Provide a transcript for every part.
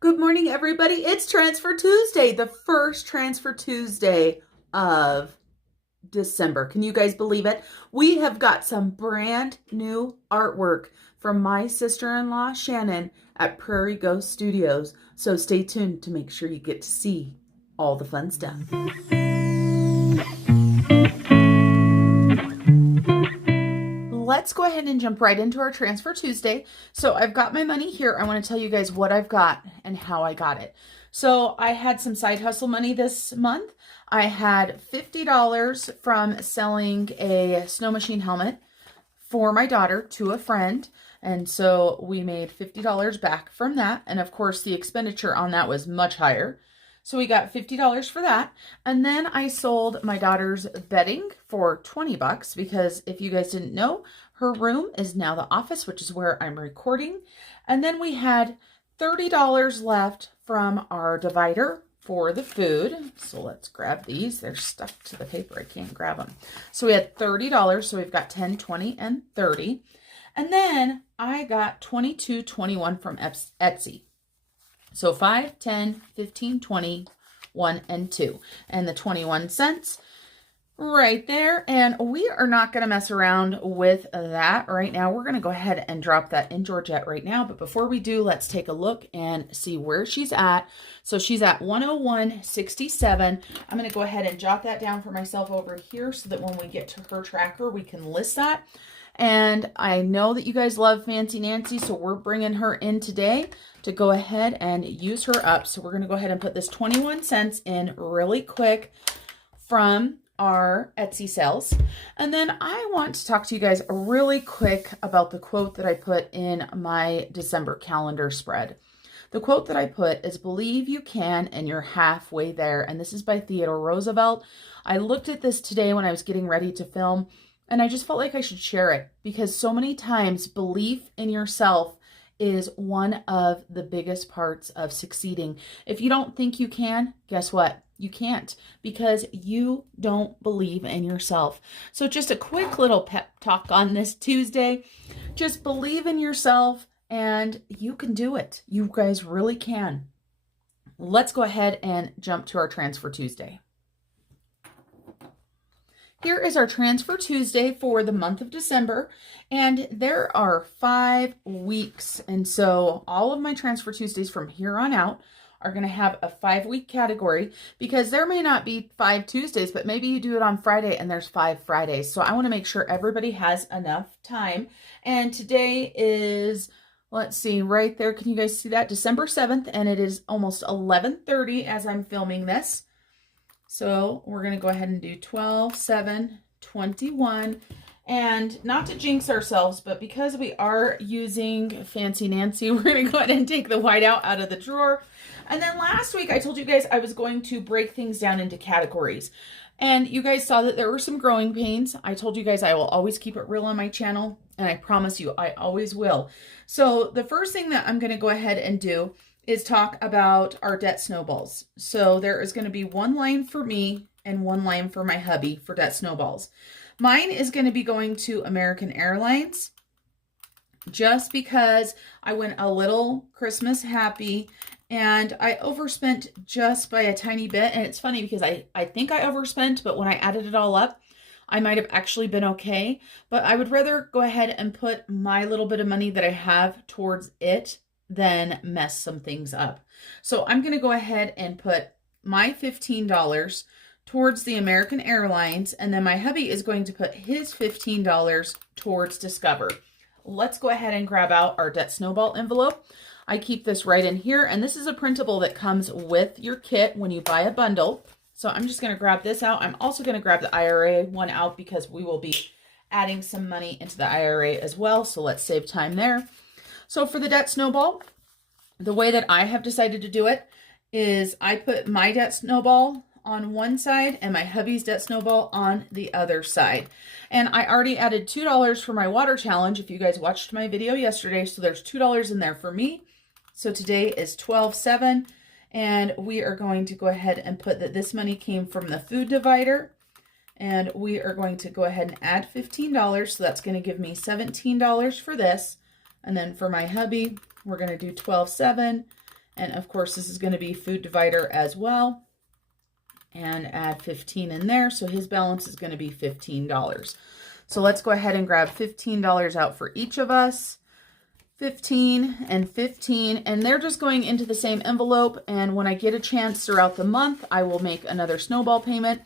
Good morning, everybody. It's Transfer Tuesday, the first Transfer Tuesday of December. Can you guys believe it? We have got some brand new artwork from my sister-in-law, Shannon, at Prairie Ghost Studios. So stay tuned to make sure you get to see all the fun stuff. Let's go ahead and jump right into our Transfer Tuesday. So I've got my money here. I want to tell you guys what I've got and how I got it. So I had some side hustle money this month. I had $50 from selling a snow machine helmet for my daughter to a friend. And so we made $50 back from that. And of course, the expenditure on that was much higher. So we got $50 for that. And then I sold my daughter's bedding for 20 bucks because if you guys didn't know, her room is now the office, which is where I'm recording. And then we had $30 left from our divider for the food. So let's grab these. They're stuck to the paper. I can't grab them. So we had $30. So we've got 10, 20, and 30. And then I got 22, 21 from Etsy. So 5, 10, 15, 20, 1, and 2. And the 21 cents right there. And we are not going to mess around with that right now. We're going to go ahead and drop that in Georgette right now. But before we do, let's take a look and see where she's at. So she's at 101.67. I'm going to go ahead and jot that down for myself over here so that when we get to her tracker, we can list that. And I know that you guys love Fancy Nancy, so we're bringing her in today to go ahead and use her up. So we're going to go ahead and put this 21 cents in really quick from our Etsy sales. And then I want to talk to you guys really quick about the quote that I put in my December calendar spread. The quote that I put is, "Believe you can and you're halfway there." And this is by Theodore Roosevelt. I looked at this today when I was getting ready to film, and I just felt like I should share it because so many times belief in yourself is one of the biggest parts of succeeding. If you don't think you can, guess what? You can't because you don't believe in yourself. So just a quick little pep talk on this Tuesday. Just believe in yourself and you can do it. You guys really can. Let's go ahead and jump to our Transfer Tuesday. Here is our Transfer Tuesday for the month of December, and there are 5 weeks. And so all of my Transfer Tuesdays from here on out are going to have a 5-week category because there may not be 5 Tuesdays, but maybe you do it on Friday and there's 5 Fridays. So I want to make sure everybody has enough time. And today is, let's see, right there. Can you guys see that? December 7th, and it is almost 11:30 as I'm filming this. So we're going to go ahead and do 12, 7, 21. And not to jinx ourselves, but because we are using Fancy Nancy, we're going to go ahead and take the whiteout out of the drawer. And then last week, I told you guys I was going to break things down into categories. And you guys saw that there were some growing pains. I told you guys I will always keep it real on my channel. And I promise you, I always will. So the first thing that I'm going to go ahead and do is talk about our debt snowballs. So there is going to be one line for me and one line for my hubby for debt snowballs. Mine is going to be going to American Airlines just because I went a little Christmas happy and I overspent just by a tiny bit. And it's funny because I think I overspent, but when I added it all up, I might have actually been okay. But I would rather go ahead and put my little bit of money that I have towards it than mess some things up. So I'm going to go ahead and put my $15 towards the American Airlines, and then my hubby is going to put his $15 towards Discover. Let's go ahead and grab out our debt snowball envelope. I keep this right in here, and this is a printable that comes with your kit when you buy a bundle. So I'm just going to grab this out. I'm also going to grab the IRA one out because we will be adding some money into the IRA as well. So let's save time there. So for the debt snowball, the way that I have decided to do it is I put my debt snowball on one side and my hubby's debt snowball on the other side. And I already added $2 for my water challenge if you guys watched my video yesterday. So there's $2 in there for me. So today is 12/7, and we are going to go ahead and put that this money came from the food divider. And we are going to go ahead and add $15. So that's going to give me $17 for this. And then for my hubby, we're going to do 12/7 And of course, this is going to be food divider as well. And add 15 in there. So his balance is going to be $15. So let's go ahead and grab $15 out for each of us. 15 and 15, and they're just going into the same envelope. And when I get a chance throughout the month, I will make another snowball payment.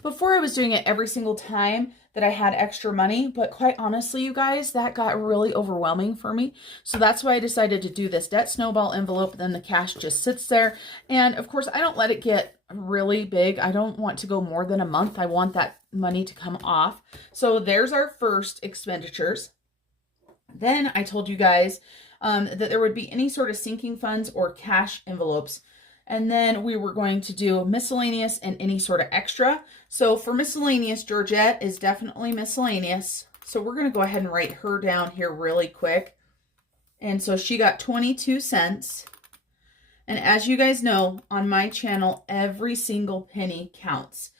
Before I was doing it every single time that I had extra money, but quite honestly, you guys, that got really overwhelming for me. So that's why I decided to do this debt snowball envelope. Then the cash just sits there. And of course, I don't let it get really big. I don't want to go more than a month. I want that money to come off. So there's our first expenditures. Then I told you guys that there would be any sort of sinking funds or cash envelopes. And then we were going to do miscellaneous and any sort of extra. So for miscellaneous, Georgette is definitely miscellaneous. So we're going to go ahead and write her down here really quick. And so she got 22 cents. And as you guys know, on my channel, every single penny counts.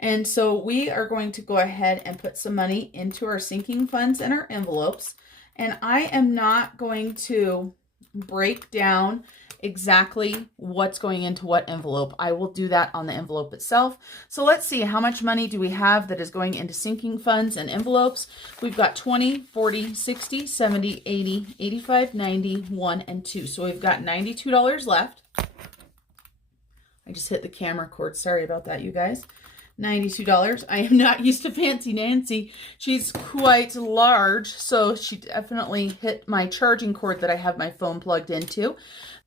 And so we are going to go ahead and put some money into our sinking funds and our envelopes. And I am not going to break down exactly what's going into what envelope. I will do that on the envelope itself. So let's see, how much money do we have that is going into sinking funds and envelopes? We've got 20, 40, 60, 70, 80, 85, 90, 1, and 2. So we've got $92 left. I just hit the camera cord. Sorry about that, you guys. $92. I am not used to Fancy Nancy. She's quite large, so she definitely hit my charging cord that I have my phone plugged into.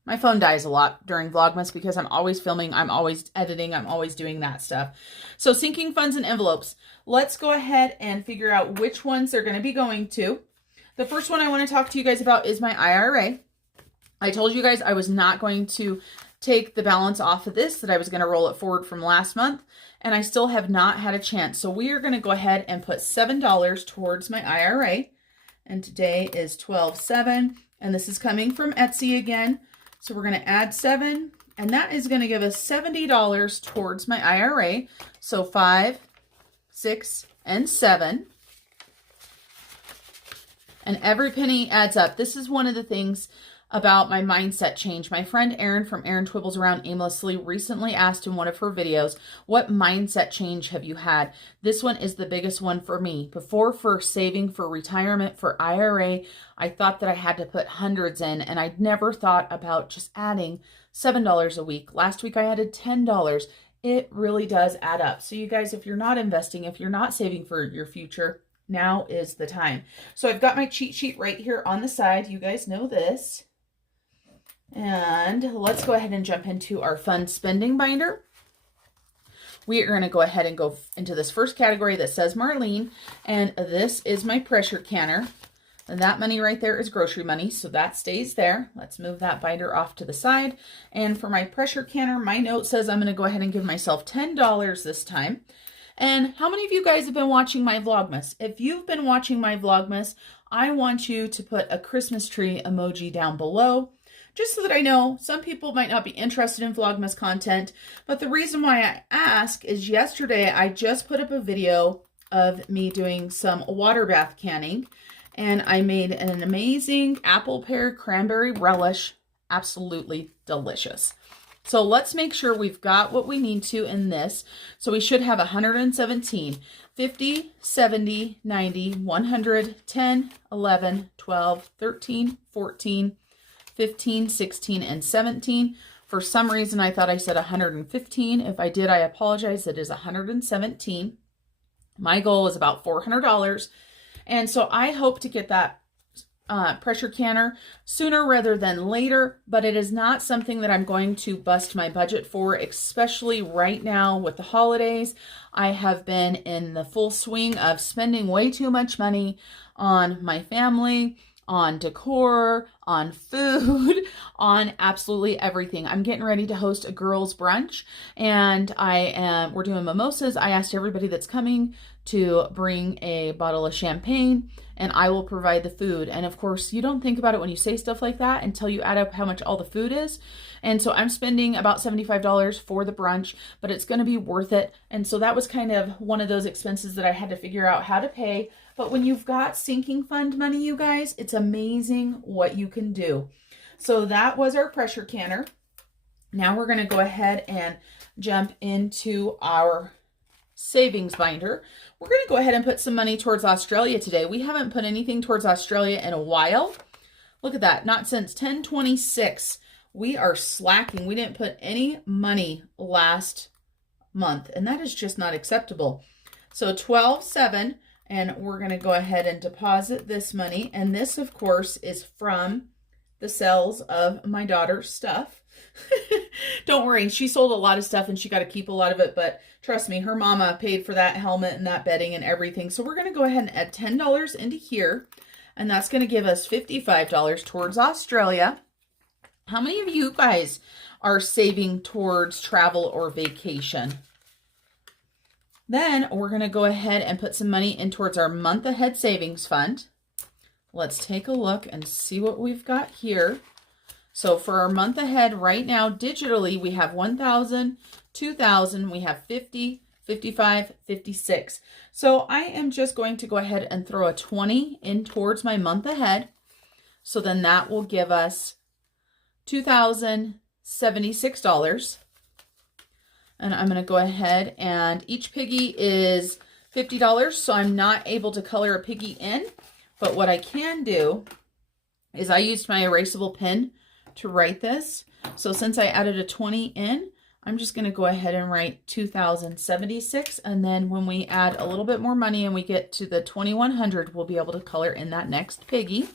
My phone dies a lot during Vlogmas because I'm always filming, I'm always editing, I'm always doing that stuff. So sinking funds and envelopes. Let's go ahead and figure out which ones they're going to be going to. The first one I want to talk to you guys about is my IRA. I told you guys I was not going to take the balance off of this, that I was going to roll it forward from last month, and I still have not had a chance. So we are going to go ahead and put $7 towards my IRA, and today is 12/7, and this is coming from Etsy again. So we're going to add 7, and that is going to give us $70 towards my IRA. So 5, 6, and 7. And every penny adds up. This is one of the things about my mindset change. My friend Erin from Erin Twibbles Around Aimlessly recently asked in one of her videos, what mindset change have you had? This one is the biggest one for me. Before, for saving for retirement, for IRA, I thought that I had to put hundreds in, and I'd never thought about just adding $7 a week. Last week I added $10. It really does add up. So you guys, if you're not investing, if you're not saving for your future, now is the time. So I've got my cheat sheet right here on the side. You guys know this. And let's go ahead and jump into our fun spending binder. We are going to go ahead and go into this first category that says Marlene, and this is my pressure canner. And that money right there is grocery money, so that stays there. Let's move that binder off to the side. And for my pressure canner, my note says I'm going to go ahead and give myself $10 this time. And how many of you guys have been watching my Vlogmas? If you've been watching my Vlogmas, I want you to put a Christmas tree emoji down below, just so that I know some people might not be interested in Vlogmas content. But the reason why I ask is yesterday I just put up a video of me doing some water bath canning, and I made an amazing apple pear cranberry relish. Absolutely delicious. So let's make sure we've got what we need to in this. So we should have 117, 50, 70, 90, 100, 10, 11, 12, 13, 14, 15, 16, and 17. For some reason, I thought I said 115. If I did, I apologize. It is 117. My goal is about $400. And so I hope to get that pressure canner sooner rather than later, but it is not something that I'm going to bust my budget for, especially right now with the holidays. I have been in the full swing of spending way too much money on my family, on decor, on food, on absolutely everything. I'm getting ready to host a girls' brunch, and we're doing mimosas. I asked everybody that's coming to bring a bottle of champagne, and I will provide the food. And of course, you don't think about it when you say stuff like that until you add up how much all the food is. And so I'm spending about $75 for the brunch, but it's going to be worth it. And so that was kind of one of those expenses that I had to figure out how to pay. But when you've got sinking fund money, you guys, it's amazing what you can do. So that was our pressure canner. Now we're going to go ahead and jump into our savings binder. We're going to go ahead and put some money towards Australia today. We haven't put anything towards Australia in a while. Look at that. Not since 10/26. We are slacking. We didn't put any money last month, and that is just not acceptable. So 12/7, and we're going to go ahead and deposit this money. And this, of course, is from the sales of my daughter's stuff. Don't worry, she sold a lot of stuff and she got to keep a lot of it, but trust me, her mama paid for that helmet and that bedding and everything. So we're going to go ahead and add $10 into here, and that's going to give us $55 towards Australia. How many of you guys are saving towards travel or vacation? Then we're going to go ahead and put some money in towards our month ahead savings fund. Let's take a look and see what we've got here. So for our month ahead right now, digitally, we have 1,000, 2,000, we have 50, 55, 56. So I am just going to go ahead and throw a 20 in towards my month ahead. So then that will give us $2,076. And I'm going to go ahead, and each piggy is $50. So I'm not able to color a piggy in, but what I can do is I used my erasable pen to write this. So since I added a 20 in, I'm just going to go ahead and write 2,076. And then when we add a little bit more money and we get to the 2,100, we'll be able to color in that next piggy.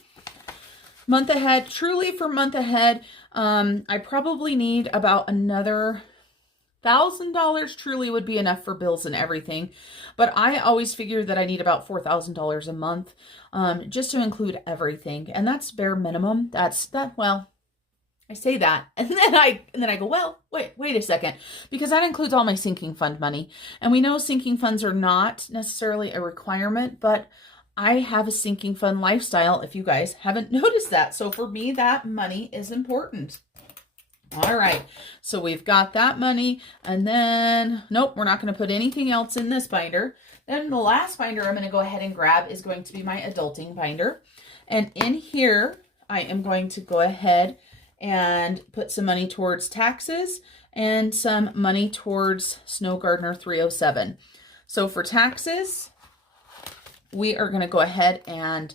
Month ahead, truly for month ahead, I probably need about another $1,000 truly would be enough for bills and everything. But I always figure that I need about $4,000 a month just to include everything. And that's bare minimum. Well, I say that, and then I go, well, wait a second, because that includes all my sinking fund money. And we know sinking funds are not necessarily a requirement, but I have a sinking fund lifestyle, if you guys haven't noticed that. So for me, that money is important. All right, so we've got that money, and then, nope, we're not going to put anything else in this binder. Then the last binder I'm going to go ahead and grab is going to be my adulting binder. And in here, I am going to go ahead and put some money towards taxes and some money towards Snow Gardener 307. So for taxes, we are going to go ahead and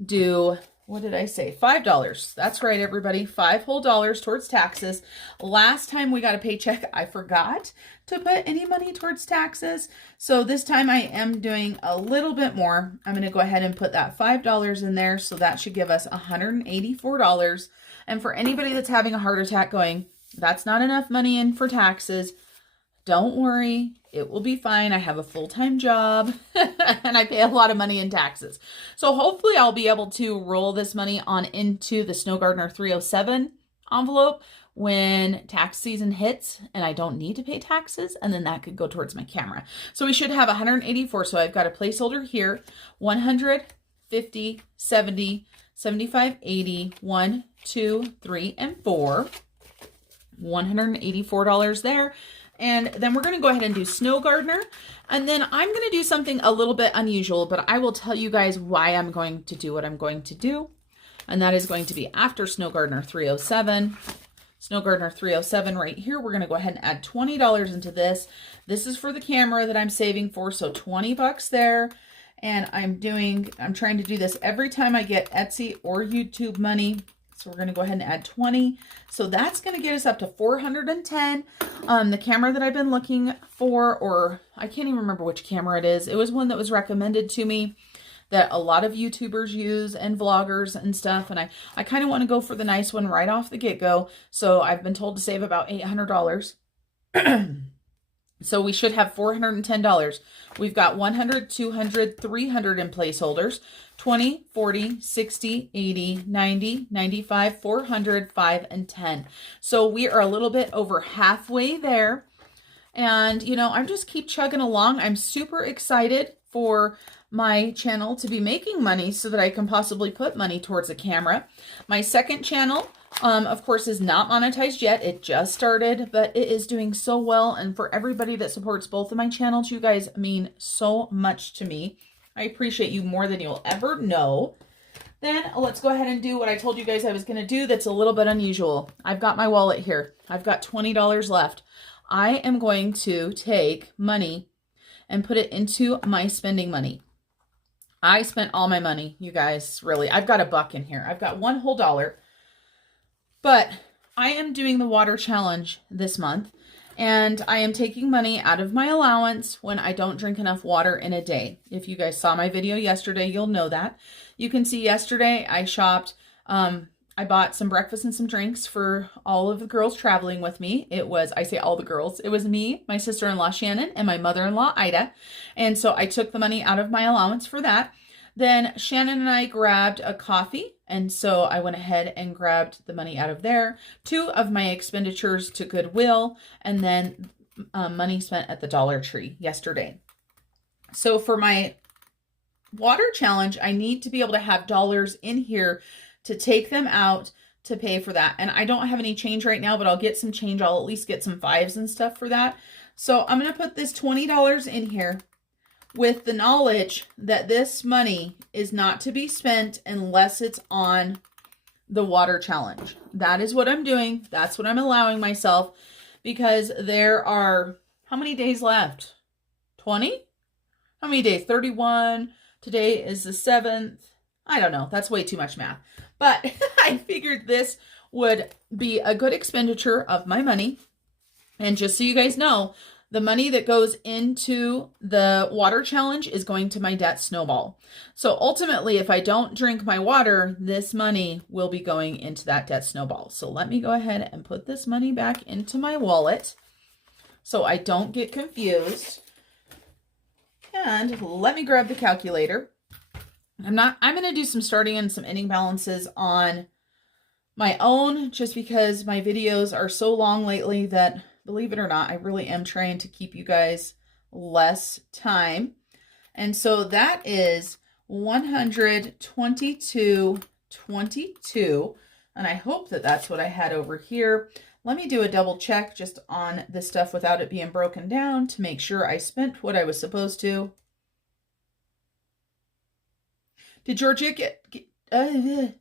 do, what did I say? $5. That's right, everybody. $5 whole towards taxes. Last time we got a paycheck, I forgot to put any money towards taxes. So this time I am doing a little bit more. I'm going to go ahead and put that $5 in there. So that should give us $184. And for anybody that's having a heart attack going, that's not enough money in for taxes, don't worry, it will be fine. I have a full-time job and I pay a lot of money in taxes. So hopefully I'll be able to roll this money on into the Snow Gardener 307 envelope when tax season hits and I don't need to pay taxes, and then that could go towards my camera. So we should have 184. So I've got a placeholder here, 100, 50, 70, 75, 80, 1, 2, 3, and 4. $184 there. And then we're going to go ahead and do Snow Gardener. And then I'm going to do something a little bit unusual, but I will tell you guys why I'm going to do what I'm going to do. And that is going to be after Snow Gardener 307. Snow Gardener 307 right here. We're going to go ahead and add $20 into this. This is for the camera that I'm saving for. So 20 bucks there. And I'm trying to do this every time I get Etsy or YouTube money. So we're going to go ahead and add 20. So that's going to get us up to 410. The camera that I've been looking for, or I can't even remember which camera it is. It was one that was recommended to me that a lot of YouTubers use and vloggers and stuff. And I kind of want to go for the nice one right off the get-go. So I've been told to save about $800. So we should have $410. We've got 100, 200, 300 in placeholders. 20, 40, 60, 80, 90, 95, 400, 5, and 10. So we are a little bit over halfway there. And, you know, I just keep chugging along. I'm super excited for my channel to be making money so that I can possibly put money towards a camera. My second channel, of course, is not monetized yet. It just started, but it is doing so well. And for everybody that supports both of my channels, you guys mean so much to me. I appreciate you more than you'll ever know. Then let's go ahead and do what I told you guys I was going to do that's a little bit unusual. I've got my wallet here. I've got $20 left. I am going to take money and put it into my spending money. I spent all my money, you guys, really. I've got $1 in here. I've got one whole dollar. But I am doing the water challenge this month, and I am taking money out of my allowance when I don't drink enough water in a day. If you guys saw my video yesterday, you'll know that. You can see yesterday I shopped, I bought some breakfast and some drinks for all of the girls traveling with me. It was, I say all the girls, it was me, my sister-in-law Shannon, and my mother-in-law Ida. And so I took the money out of my allowance for that. Then Shannon and I grabbed a coffee, and so I went ahead and grabbed the money out of there. 2 of my expenditures to Goodwill, and then money spent at the Dollar Tree yesterday. So for my water challenge, I need to be able to have dollars in here to take them out to pay for that. And I don't have any change right now, but I'll get some change. I'll at least get some 5s and stuff for that. So I'm going to put this $20 in here with the knowledge that this money is not to be spent unless it's on the water challenge. That is what I'm doing. That's what I'm allowing myself, because there are, how many days left? 20? How many days? 31. Today is the 7th. I don't know. That's way too much math. But I figured this would be a good expenditure of my money. And just so you guys know, the money that goes into the water challenge is going to my debt Snowball. So ultimately, if I don't drink my water, this money will be going into that debt Snowball. So let me go ahead and put this money back into my wallet so I don't get confused. And let me grab the calculator. I'm going to do some starting and some ending balances on my own, just because my videos are so long lately that, believe it or not, I really am trying to keep you guys less time. And so that is 122.22. And I hope that that's what I had over here. Let me do a double check just on this stuff without it being broken down to make sure I spent what I was supposed to. Did Georgia did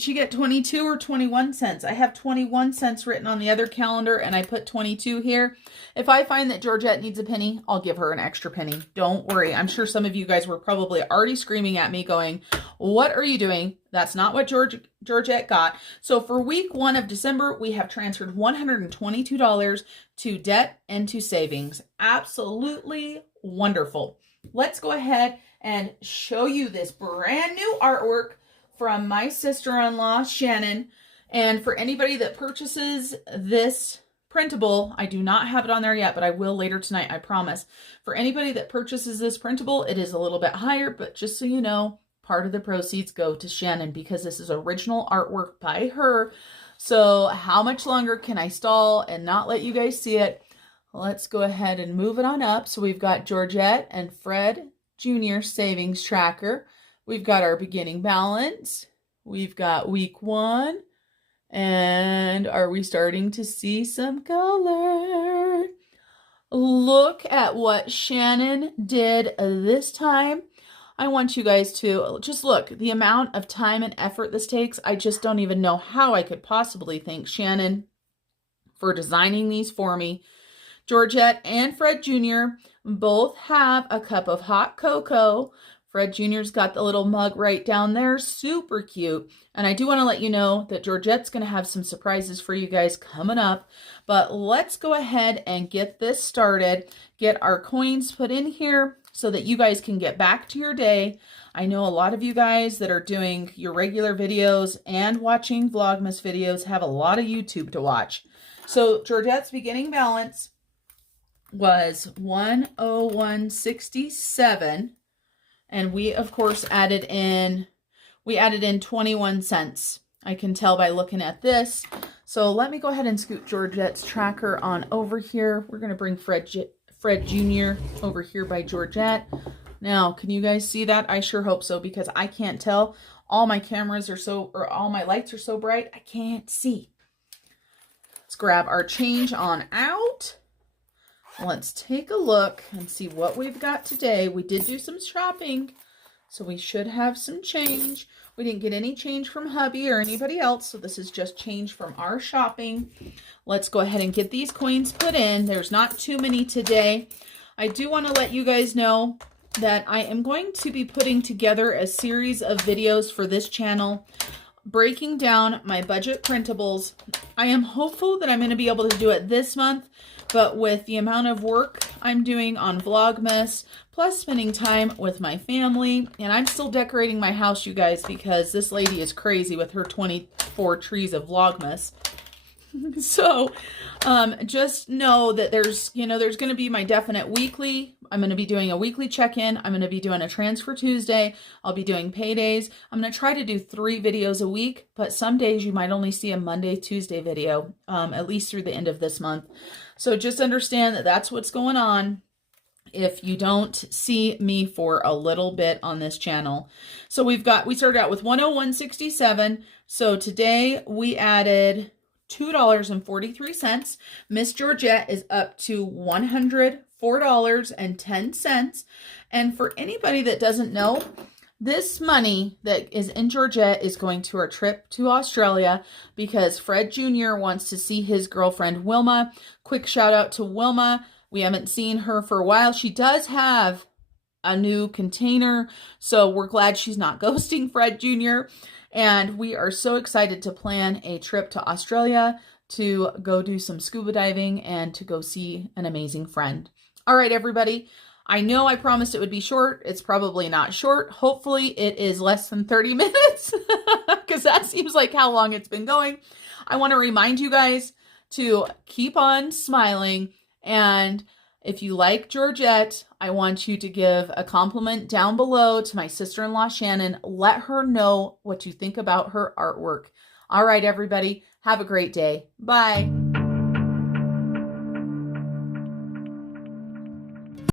she get 22 or 21 cents? I have 21 cents written on the other calendar, and I put 22 here. If I find that Georgette needs a penny, I'll give her an extra penny. Don't worry. I'm sure some of you guys were probably already screaming at me going, what are you doing? That's not what Georgette got. So for week 1 of December, we have transferred $122 to debt and to savings. Absolutely wonderful. Let's go ahead and show you this brand new artwork from my sister-in-law, Shannon. And for anybody that purchases this printable, I do not have it on there yet, but I will later tonight, I promise. For anybody that purchases this printable, it is a little bit higher, but just so you know, part of the proceeds go to Shannon because this is original artwork by her. So how much longer can I stall and not let you guys see it? Let's go ahead and move it on up. So we've got Georgette and Fred Jr. savings tracker. We've got our beginning balance. We've got week 1. And are we starting to see some color? Look at what Shannon did this time. I want you guys to just look. The amount of time and effort this takes, I just don't even know how I could possibly thank Shannon for designing these for me. Georgette and Fred Jr. both have a cup of hot cocoa. Fred Jr.'s got the little mug right down there. Super cute. And I do want to let you know that Georgette's going to have some surprises for you guys coming up. But let's go ahead and get this started. Get our coins put in here so that you guys can get back to your day. I know a lot of you guys that are doing your regular videos and watching Vlogmas videos have a lot of YouTube to watch. So Georgette's beginning balance was 101.67, and we of course added in 21 cents. I can tell by looking at this. So let me go ahead and scoot Georgette's tracker on over here. We're going to bring Fred Jr. over here by Georgette. Now, can you guys see that? I sure hope so, because I can't tell. All my cameras are all my lights are so bright, I can't see. Let's grab our change on out. Let's take a look and see what we've got today. We did do some shopping So we should have some change. We didn't get any change from hubby or anybody else, so this is just change from our shopping. Let's go ahead and get these coins put in. There's not too many today. I do want to let you guys know that I am going to be putting together a series of videos for this channel, breaking down my budget printables. I am hopeful that I'm going to be able to do it this month, but with the amount of work I'm doing on Vlogmas, plus spending time with my family, and I'm still decorating my house, you guys, because this lady is crazy with her 24 trees of Vlogmas. So just know that there's going to be my definite weekly. I'm going to be doing a weekly check-in. I'm going to be doing a Transfer Tuesday. I'll be doing paydays. I'm going to try to do 3 videos a week, but some days you might only see a Monday, Tuesday video, at least through the end of this month. So just understand that that's what's going on if you don't see me for a little bit on this channel. So we started out with 101.67. So today we added $2.43. Miss Georgette is up to $104.10. And for anybody that doesn't know, this money that is in Georgette is going to our trip to Australia because Fred Jr. wants to see his girlfriend Wilma. Quick shout out to Wilma. We haven't seen her for a while. She does have a new container, so we're glad she's not ghosting Fred Jr. And we are so excited to plan a trip to Australia to go do some scuba diving and to go see an amazing friend. All right, everybody. I know I promised it would be short. It's probably not short. Hopefully it is less than 30 minutes because that seems like how long it's been going. I want to remind you guys to keep on smiling. And if you like Georgette, I want you to give a compliment down below to my sister-in-law, Shannon. Let her know what you think about her artwork. All right, everybody. Have a great day. Bye.